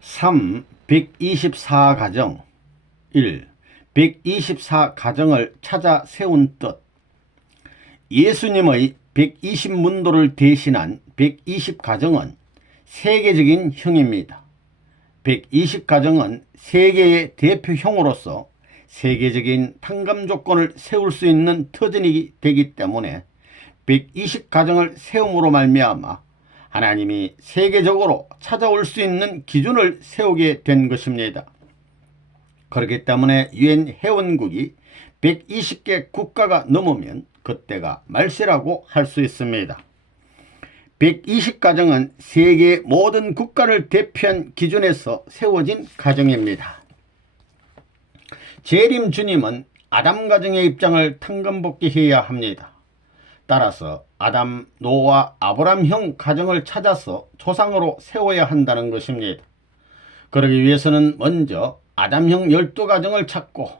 3. 124가정 1. 124가정을 찾아 세운 뜻. 예수님의 120문도를 대신한 120가정은 세계적인 형입니다. 120가정은 세계의 대표형으로서 세계적인 탕감 조건을 세울 수 있는 터전이 되기 때문에 120가정을 세움으로 말미암아 하나님이 세계적으로 찾아올 수 있는 기준을 세우게 된 것입니다. 그렇기 때문에 유엔 회원국이 120개 국가가 넘으면 그때가 말세라고 할 수 있습니다. 120가정은 세계의 모든 국가를 대표한 기준에서 세워진 가정입니다. 재림 주님은 아담 가정의 입장을 탕감복귀해야 합니다. 따라서 아담, 노아, 아브람형 가정을 찾아서 조상으로 세워야 한다는 것입니다. 그러기 위해서는 먼저 아담형 12가정을 찾고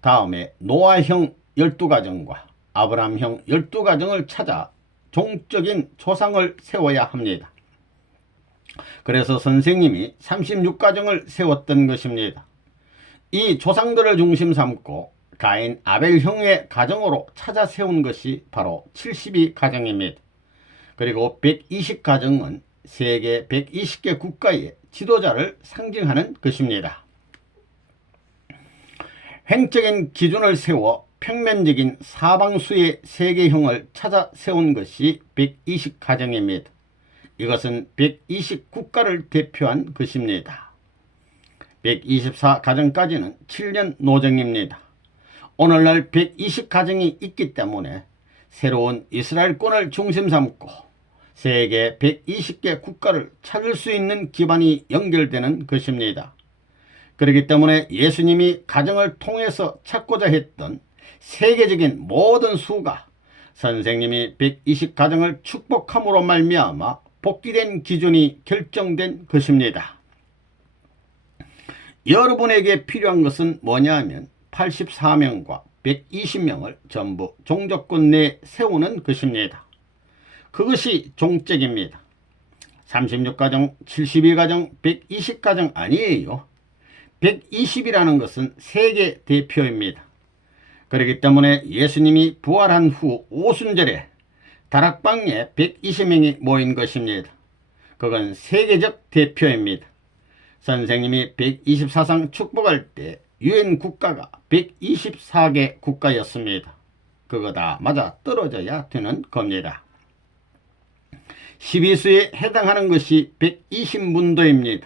다음에 노아형 12가정과 아브람형 12가정을 찾아 종적인 조상을 세워야 합니다. 그래서 선생님이 36가정을 세웠던 것입니다. 이 조상들을 중심 삼고 가인 아벨형의 가정으로 찾아 세운 것이 바로 72가정입니다. 그리고 120가정은 세계 120개 국가의 지도자를 상징하는 것입니다. 횡적인 기준을 세워 평면적인 사방수의 세계형을 찾아 세운 것이 120가정입니다. 이것은 120국가를 대표한 것입니다. 124가정까지는 7년 노정입니다. 오늘날 120가정이 있기 때문에 새로운 이스라엘권을 중심 삼고 세계 120개 국가를 찾을 수 있는 기반이 연결되는 것입니다. 그렇기 때문에 예수님이 가정을 통해서 찾고자 했던 세계적인 모든 수가 선생님이 120가정을 축복함으로 말미암아 복귀된 기준이 결정된 것입니다. 여러분에게 필요한 것은 뭐냐 하면 84명과 120명을 전부 종족권 내에 세우는 것입니다. 그것이 종적입니다. 36가정, 72가정, 120가정 아니에요. 120이라는 것은 세계 대표입니다. 그렇기 때문에 예수님이 부활한 후 오순절에 다락방에 120명이 모인 것입니다. 그건 세계적 대표입니다. 선생님이 124상 축복할 때 유엔 국가가 124개 국가였습니다. 그거 다 맞아 떨어져야 되는 겁니다. 12수에 해당하는 것이 120문도입니다.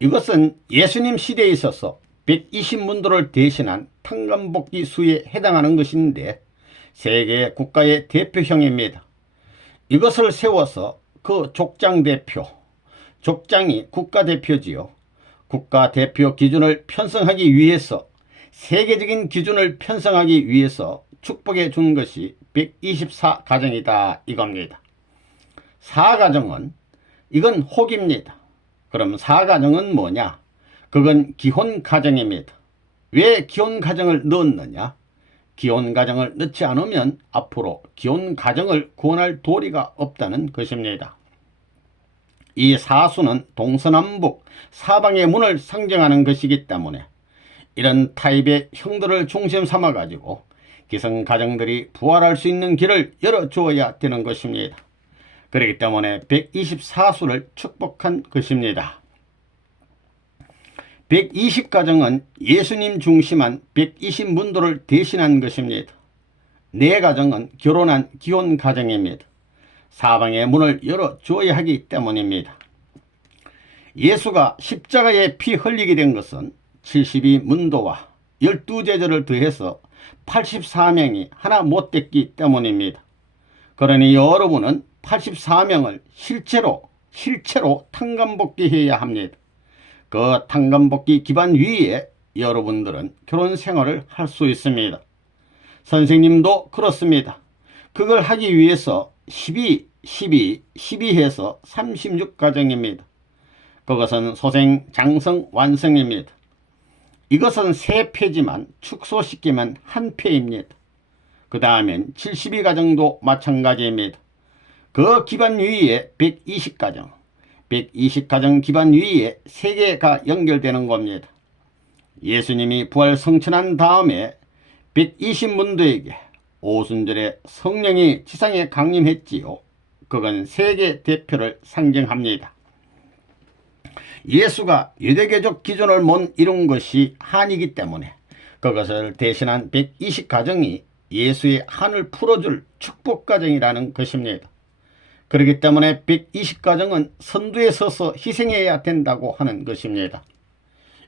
이것은 예수님 시대에 있어서 120문도를 대신한 탕감복귀 수에 해당하는 것인데 세계 국가의 대표형입니다. 이것을 세워서 그 족장 대표, 족장이 국가대표지요. 국가대표 기준을 편성하기 위해서 세계적인 기준을 편성하기 위해서 축복해 준 것이 124가정이다 이겁니다. 4가정은 이건 혹입니다. 그럼 4가정은 뭐냐? 그건 기혼가정입니다. 왜 기혼가정을 넣었느냐? 기혼가정을 넣지 않으면 앞으로 기혼가정을 구원할 도리가 없다는 것입니다. 이 사수는 동서남북 사방의 문을 상징하는 것이기 때문에 이런 타입의 형들을 중심 삼아 가지고 기성가정들이 부활할 수 있는 길을 열어주어야 되는 것입니다. 그렇기 때문에 124수를 축복한 것입니다. 120가정은 예수님 중심한 120문도를 대신한 것입니다. 4가정은 결혼한 기혼가정입니다. 사방의 문을 열어주어야 하기 때문입니다. 예수가 십자가에 피 흘리게 된 것은 72문도와 12제자를 더해서 84명이 하나 못됐기 때문입니다. 그러니 여러분은 84명을 실체로 탕감복귀해야 합니다. 그 탕감복귀 기반 위에 여러분들은 결혼 생활을 할 수 있습니다. 선생님도 그렇습니다. 그걸 하기 위해서 12 해서 36가정입니다. 그것은 소생, 장성, 완성입니다. 이것은 세 패지만 축소시키면 한 패입니다. 그 다음엔 72가정도 마찬가지입니다. 그 기반 위에 120가정, 120가정 기반 위에 3개가 연결되는 겁니다. 예수님이 부활 성천한 다음에 120문도에게 오순절에 성령이 지상에 강림했지요. 그건 세계 대표를 상징합니다. 예수가 유대교적 기준을 못 이룬 것이 한이기 때문에 그것을 대신한 120가정이 예수의 한을 풀어줄 축복가정이라는 것입니다. 그렇기 때문에 120가정은 선두에 서서 희생해야 된다고 하는 것입니다.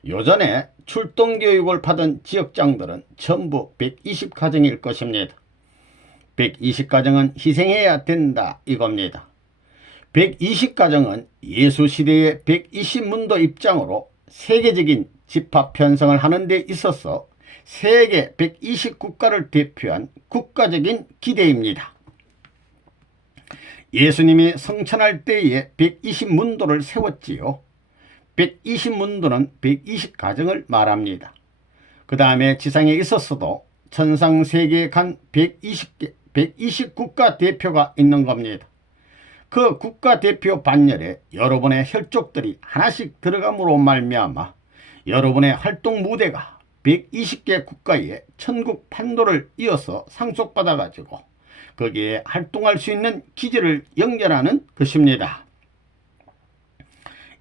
요전에 출동교육을 받은 지역장들은 전부 120가정일 것입니다. 120가정은 희생해야 된다 이겁니다. 120가정은 예수시대의 120문도 입장으로 세계적인 집합 편성을 하는 데 있어서 세계 120국가를 대표한 국가적인 기대입니다. 예수님이 성천할 때에 120문도를 세웠지요. 120문도는 120가정을 말합니다. 그 다음에 지상에 있었어도 천상 세계에 간 120국가 대표가 있는 겁니다. 그 국가대표 반열에 여러분의 혈족들이 하나씩 들어감으로 말미암아 여러분의 활동 무대가 120개 국가의 천국 판도를 이어서 상속받아 가지고 거기에 활동할 수 있는 기제를 연결하는 것입니다.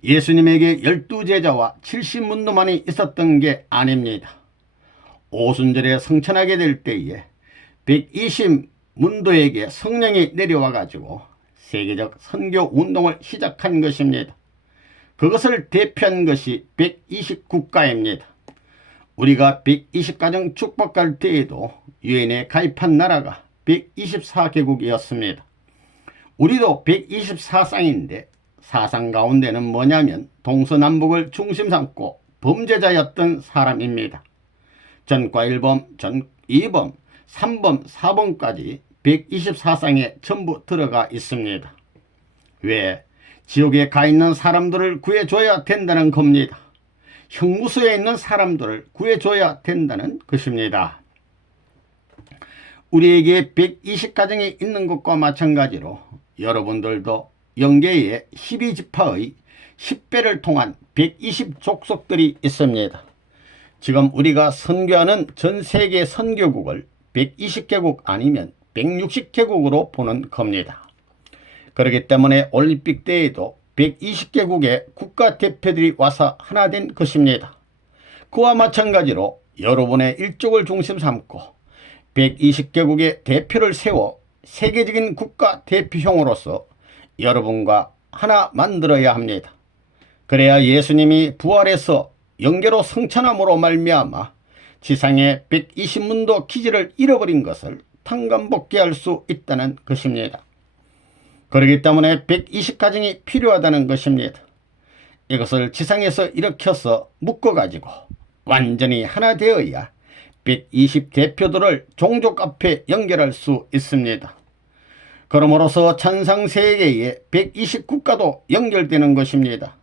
예수님에게 12제자와 70문도만이 있었던 게 아닙니다. 오순절에 성천하게 될 때에 120문도에게 성령이 내려와 가지고 세계적 선교 운동을 시작한 것입니다. 그것을 대표한 것이 120국가입니다. 우리가 120가정 축복할 때에도 유엔에 가입한 나라가 124개국이었습니다. 우리도 124쌍인데 사상 가운데는 뭐냐면 동서남북을 중심 삼고 범죄자였던 사람입니다. 전과 1범, 전 2범, 3범, 4범까지 124쌍에 전부 들어가 있습니다. 왜? 지옥에 가 있는 사람들을 구해줘야 된다는 겁니다. 형무소에 있는 사람들을 구해줘야 된다는 것입니다. 우리에게 120가정이 있는 것과 마찬가지로 여러분들도 영계의 12지파의 10배를 통한 120족속들이 있습니다. 지금 우리가 선교하는 전 세계 선교국을 120개국 아니면 160개국으로 보는 겁니다. 그렇기 때문에 올림픽 때에도 120개국의 국가대표들이 와서 하나 된 것입니다. 그와 마찬가지로 여러분의 일족을 중심 삼고 120개국의 대표를 세워 세계적인 국가대표형으로서 여러분과 하나 만들어야 합니다. 그래야 예수님이 부활해서 영계로 성천함으로 말미암아 지상의 120문도 기지를 잃어버린 것을 탕감복귀할 수 있다는 것입니다. 그렇기 때문에 120가정이 필요하다는 것입니다. 이것을 지상에서 일으켜서 묶어가지고 완전히 하나 되어야 120 대표들을 종족 앞에 연결할 수 있습니다. 그러므로서 천상세계의 120국가도 연결되는 것입니다.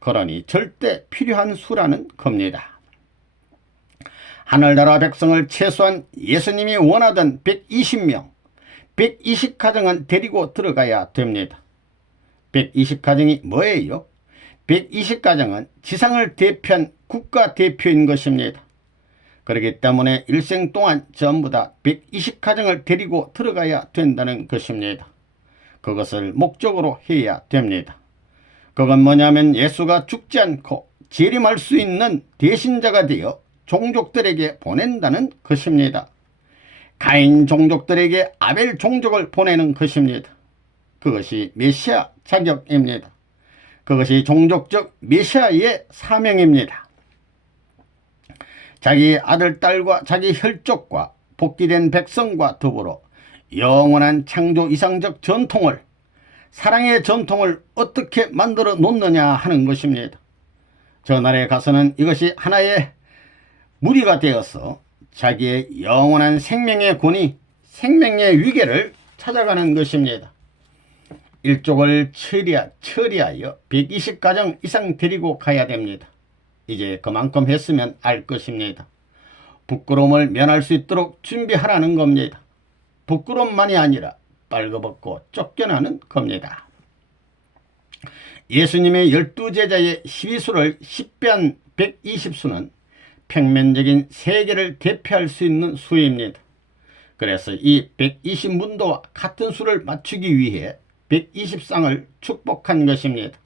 그러니 절대 필요한 수라는 겁니다. 하늘나라 백성을 최소한 예수님이 원하던 120명, 120가정은 데리고 들어가야 됩니다. 120가정이 뭐예요? 120가정은 지상을 대표한 국가대표인 것입니다. 그렇기 때문에 일생 동안 전부 다 120가정을 데리고 들어가야 된다는 것입니다. 그것을 목적으로 해야 됩니다. 그건 뭐냐면 예수가 죽지 않고 재림할 수 있는 대신자가 되어 종족들에게 보낸다는 것입니다. 가인 종족들에게 아벨 종족을 보내는 것입니다. 그것이 메시아 자격입니다. 그것이 종족적 메시아의 사명입니다. 자기 아들, 딸과 자기 혈족과 복귀된 백성과 더불어 영원한 창조 이상적 전통을, 사랑의 전통을 어떻게 만들어 놓느냐 하는 것입니다. 저날에 가서는 이것이 하나의 무리가 되어서 자기의 영원한 생명의 권위, 생명의 위계를 찾아가는 것입니다. 일족을 처리하여 120가정 이상 데리고 가야 됩니다. 이제 그만큼 했으면 알 것입니다. 부끄러움을 면할 수 있도록 준비하라는 겁니다. 부끄러움만이 아니라 빨개벗고 쫓겨나는 겁니다. 예수님의 12제자의 12수를 10배한 120수는 평면적인 세계를 대표할 수 있는 수입니다. 그래서 이 120문도와 같은 수를 맞추기 위해 120쌍을 축복한 것입니다.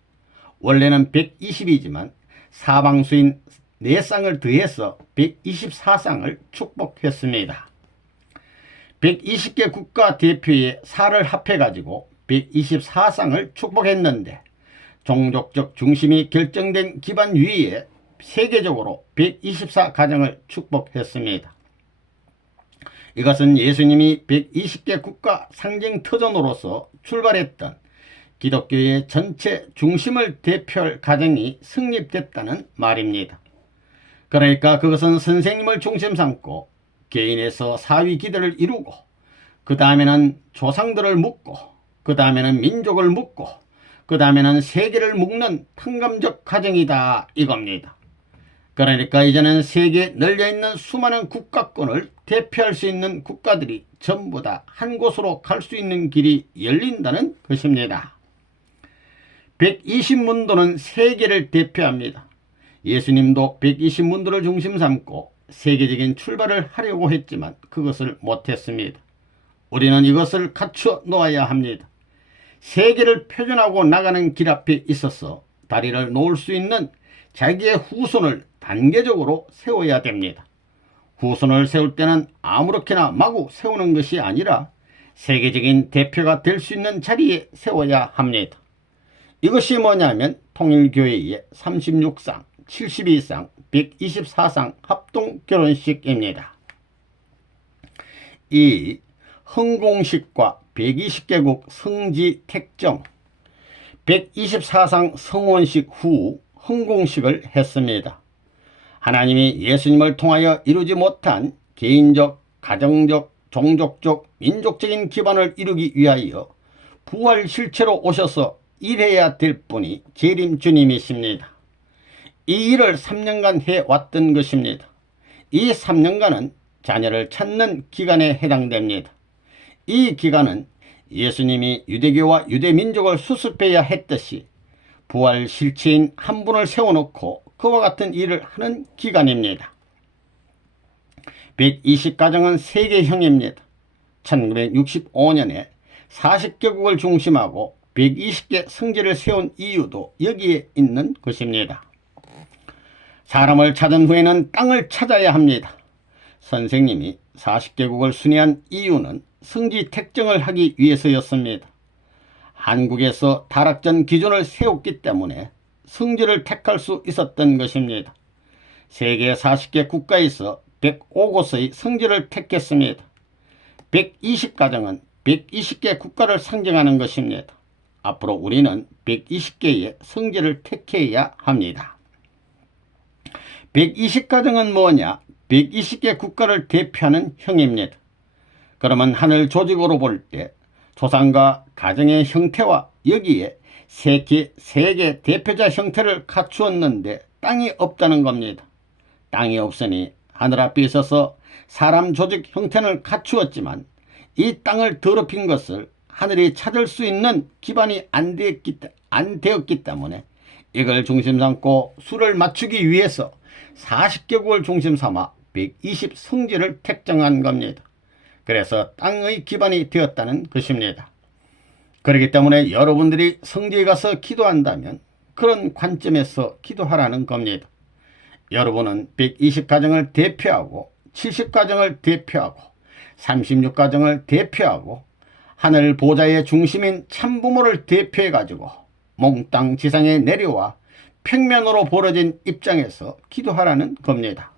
원래는 120이지만 사방수인 4쌍을 더해서 124쌍을 축복했습니다. 120개 국가 대표의 살을 합해가지고 124쌍을 축복했는데 종족적 중심이 결정된 기반 위에 세계적으로 124가정을 축복했습니다. 이것은 예수님이 120개 국가 상징 터전으로서 출발했던 기독교의 전체 중심을 대표할 가정이 성립됐다는 말입니다. 그러니까 그것은 선생님을 중심 삼고 개인에서 사위 기대를 이루고 그 다음에는 조상들을 묶고 그 다음에는 민족을 묶고 그 다음에는 세계를 묶는 탕감적 가정이다 이겁니다. 그러니까 이제는 세계에 널려있는 수많은 국가권을 대표할 수 있는 국가들이 전부 다 한 곳으로 갈 수 있는 길이 열린다는 것입니다. 120문도는 세계를 대표합니다. 예수님도 120문도를 중심 삼고 세계적인 출발을 하려고 했지만 그것을 못했습니다. 우리는 이것을 갖추어 놓아야 합니다. 세계를 표준하고 나가는 길 앞에 있어서 다리를 놓을 수 있는 자기의 후손을 단계적으로 세워야 됩니다. 후손을 세울 때는 아무렇게나 마구 세우는 것이 아니라 세계적인 대표가 될 수 있는 자리에 세워야 합니다. 이것이 뭐냐면 통일교회의 36쌍, 72쌍, 124쌍 합동 결혼식입니다. 이 헌공식과 120개국 성지 택정, 124상 성원식 후 헌공식을 했습니다. 하나님이 예수님을 통하여 이루지 못한 개인적, 가정적, 종족적, 민족적인 기반을 이루기 위하여 부활 실체로 오셔서 일해야 될 분이 재림 주님이십니다. 이 일을 3년간 해왔던 것입니다. 이 3년간은 자녀를 찾는 기간에 해당됩니다. 이 기간은 예수님이 유대교와 유대민족을 수습해야 했듯이 부활 실체인 한 분을 세워놓고 그와 같은 일을 하는 기간입니다. 120가정은 세계형입니다. 1965년에 40개국을 중심하고 120개 성지를 세운 이유도 여기에 있는 것입니다. 사람을 찾은 후에는 땅을 찾아야 합니다. 선생님이 40개국을 순회한 이유는 성지 택정을 하기 위해서였습니다. 한국에서 타락전 기준을 세웠기 때문에 성지를 택할 수 있었던 것입니다. 세계 40개 국가에서 105곳의 성지를 택했습니다. 120가정은 120개 국가를 상징하는 것입니다. 앞으로 우리는 120개의 성지를 택해야 합니다. 120가정은 뭐냐? 120개 국가를 대표하는 형입니다. 그러면 하늘 조직으로 볼 때 조상과 가정의 형태와 여기에 세계 대표자 형태를 갖추었는데 땅이 없다는 겁니다. 땅이 없으니 하늘 앞에 있어서 사람 조직 형태는 갖추었지만 이 땅을 더럽힌 것을 하늘이 찾을 수 있는 기반이 안 되었기 때문에 이걸 중심 삼고 수를 맞추기 위해서 40개국을 중심 삼아 120 성지를 택정한 겁니다. 그래서 땅의 기반이 되었다는 것입니다. 그렇기 때문에 여러분들이 성지에 가서 기도한다면 그런 관점에서 기도하라는 겁니다. 여러분은 120가정을 대표하고 70가정을 대표하고 36가정을 대표하고 하늘 보좌의 중심인 참부모를 대표해 가지고 몽땅 지상에 내려와 평면으로 벌어진 입장에서 기도하라는 겁니다.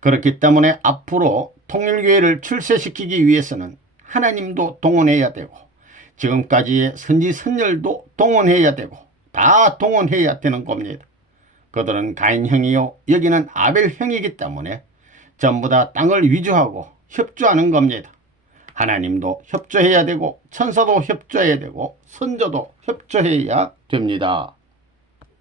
그렇기 때문에 앞으로 통일교회를 출세시키기 위해서는 하나님도 동원해야 되고 지금까지의 선지 선열도 동원해야 되고 다 동원해야 되는 겁니다. 그들은 가인형이요 여기는 아벨형이기 때문에 전부 다 땅을 위주하고 협조하는 겁니다. 하나님도 협조해야 되고 천사도 협조해야 되고 선조도 협조해야 됩니다.